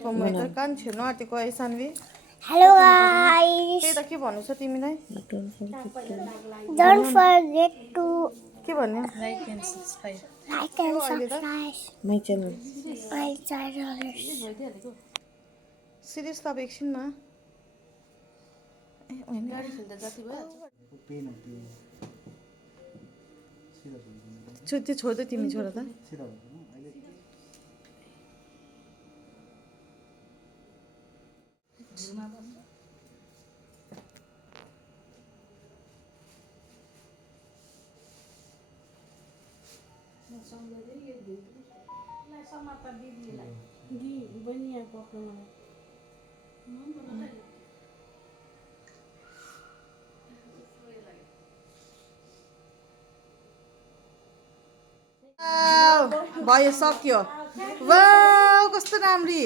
आँटीको म त कान छेर्नु आँटेको है सानवी। Hello guys. त्यही त के भन्नु छ तिमीलाई? Don't forget to के भन्नु? like and subscribe. My channel. My channel. Serious त अब एकछिनमा ए होइन गाडी खेल्दा जति भयो त्यो छोड्दै तिमी छोड त भयो सक्यो वाउ कस्तो राम्री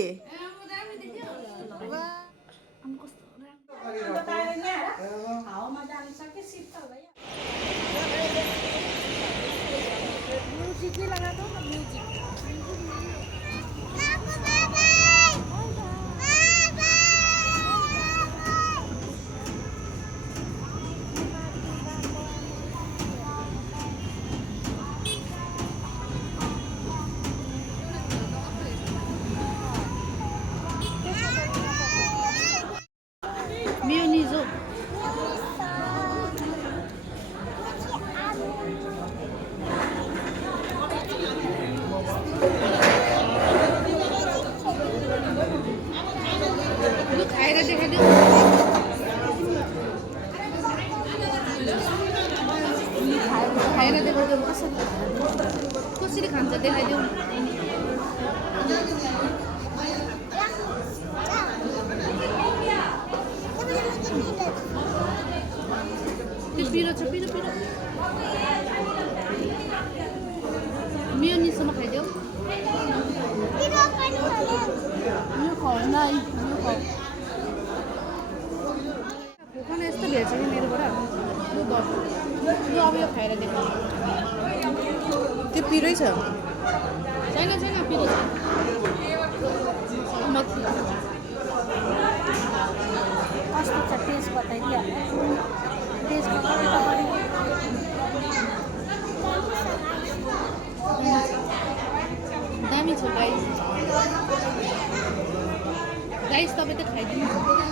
कसरी खान्छ देखाइदेऊ त्यो पिरो छ पिरो पिरो मियोनिजसँग खाइदेऊ यो खाऊ न यो खाऊ खाना यस्तो भेट्छ कि मेरोबाट अब यो खाएर देखाउँ त्यो पिरै छ छैन छैन पिरो छ कस्तो छ टेस्ट बताइदियो टेस्ट बताइदियो दामी छ गाइस गाइस तपाईँ त खाइदिनु